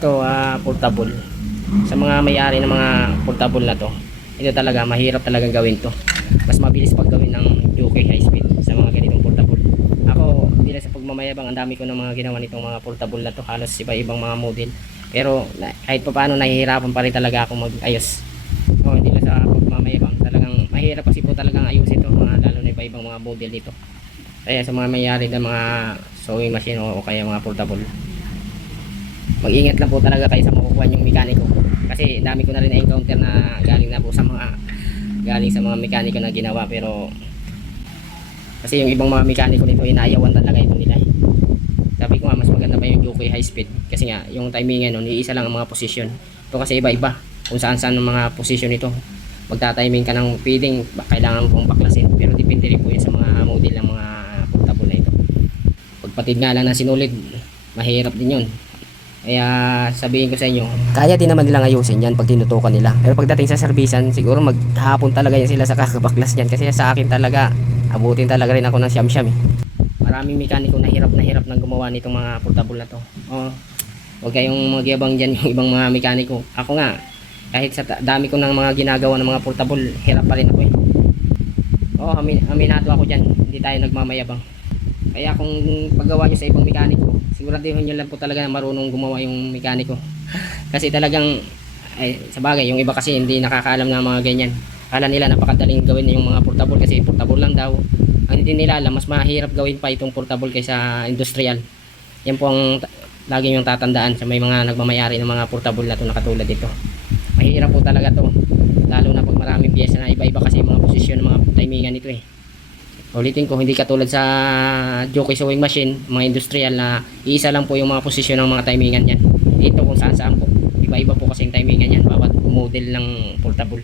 Ito portable. Sa mga may-ari ng mga portable na to, ito talaga mahirap talagang gawin to. Mas mabilis pag gawin ng UK high speed sa mga ganitong portable. Ako bilang sa pagmamayabang, ang dami ko ng mga ginawa nitong mga portable na to, halos iba-ibang mga model. Pero kahit pa paano nahihirapan pa rin talaga ako mag-ayos. Hindi lang sa pagmamayabang, talagang mahirap kasi po talagang ayusin ito, mga lalo na iba-ibang mga model dito. Kaya sa mga may-ari ng mga sewing machine o kaya mga portable, mag-ingat lang po talaga kayo sa makukuha yung mekaniko. Kasi dami ko na rin na-encounter na galing sa mga mekaniko na ginawa, pero kasi yung ibang mga mekaniko nito inaayawan talaga ito nila. Sabi ko nga mas maganda pa yung UK high speed kasi nga yung timingan nun iisa lang ang mga posisyon. Ito kasi iba-iba kung saan-saan ang mga posisyon nito. Magta-timing ka ng feeding, kailangan mo pong baklasin, pero depende rin po yun sa mga model ng mga portable na ito. Pagpatid nga lang ng sinulid, mahirap din yun. Kaya sabihin ko sa inyo, kaya din naman nilang ayusin yan pag tinutukan nila. Pero pagdating sa servisan, siguro maghapon talaga yan sila sa kakabaklas yan. Kasi sa akin talaga, abutin talaga rin ako ng siyam-siyam eh. Maraming mekaniko na hirap nang gumawa nitong mga portable na to. Huwag kayong magyabang dyan yung ibang mga mekaniko. Ako nga, kahit sa dami ko ng mga ginagawa ng mga portable, hirap pa rin ako eh. Aminado ako dyan, hindi tayo nagmamayabang. Kaya kung paggawa nyo sa ibang mekaniko, siguraduhin nyo lang po talaga na marunong gumawa yung mekaniko. Kasi talagang, sa bagay, yung iba kasi hindi nakakaalam ng mga ganyan. Kala nila napakadaling gawin yung mga portable kasi portable lang daw. Ang hindi nila alam, mas mahirap gawin pa itong portable kaysa industrial. Yan po ang lagi yung tatandaan sa may mga nagmamayari ng mga portable na ito na katulad dito. Mahirap po talaga to, lalo na pag maraming piyesa na iba-iba kasi mga posisyon ng mga timingan nito eh. Ulitin ko, hindi katulad sa jockey sewing machine, mga industrial na iisa lang po yung mga posisyon ng mga timingan yan. Ito kung saan po, iba-iba po kasi yung timingan yan, bawat model ng portable.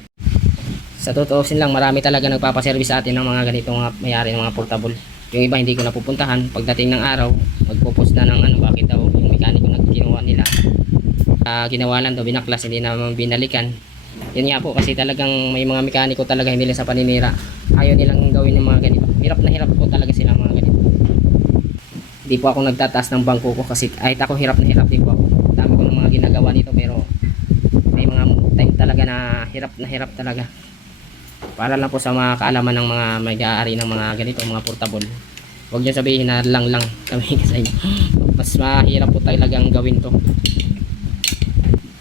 Sa totoosin lang, marami talaga nagpapaservice sa atin ng mga ganito mga may-ari ng mga portable. Yung iba hindi ko napupuntahan, pagdating ng araw magpo-post na ng bakit daw yung mekaniko na ginawa nila, ginawa lang daw, binaklas, hindi naman binalikan. Yun nga po, kasi talagang may mga mekaniko talaga hindi lang sa paninira, ayaw nilang gawin yung mga ganito. Hirap na hirap po talaga sila mga ganito. Hindi po ako nagtataas ng bangko ko kasi kahit ako hirap na hirap din po ako. Dami ko ng mga ginagawa nito, pero may mga time talaga na hirap talaga. Para lang po sa mga kaalaman ng mga may-ari ng mga ganito, mga portable. Huwag nyo sabihin na lang sabihin sa inyo. Mas mahirap po talagang gawin to.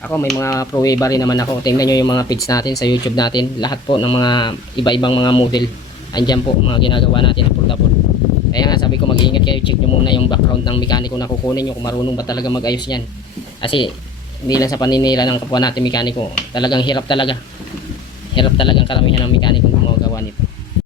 Ako may mga pruweba rin naman ako. Tingnan nyo yung mga page natin sa YouTube natin. Lahat po ng mga iba-ibang mga model, andyan po mga ginagawa natin ng portable. Kaya nga sabi ko, mag-iingat kayo, check nyo muna yung background ng mekaniko na kukunin nyo kung marunong ba talaga mag-ayos yan. Kasi hindi lang sa paninira ng kapwa natin mekaniko, talagang hirap talagang karamihan ng mekaniko gumagawa nito.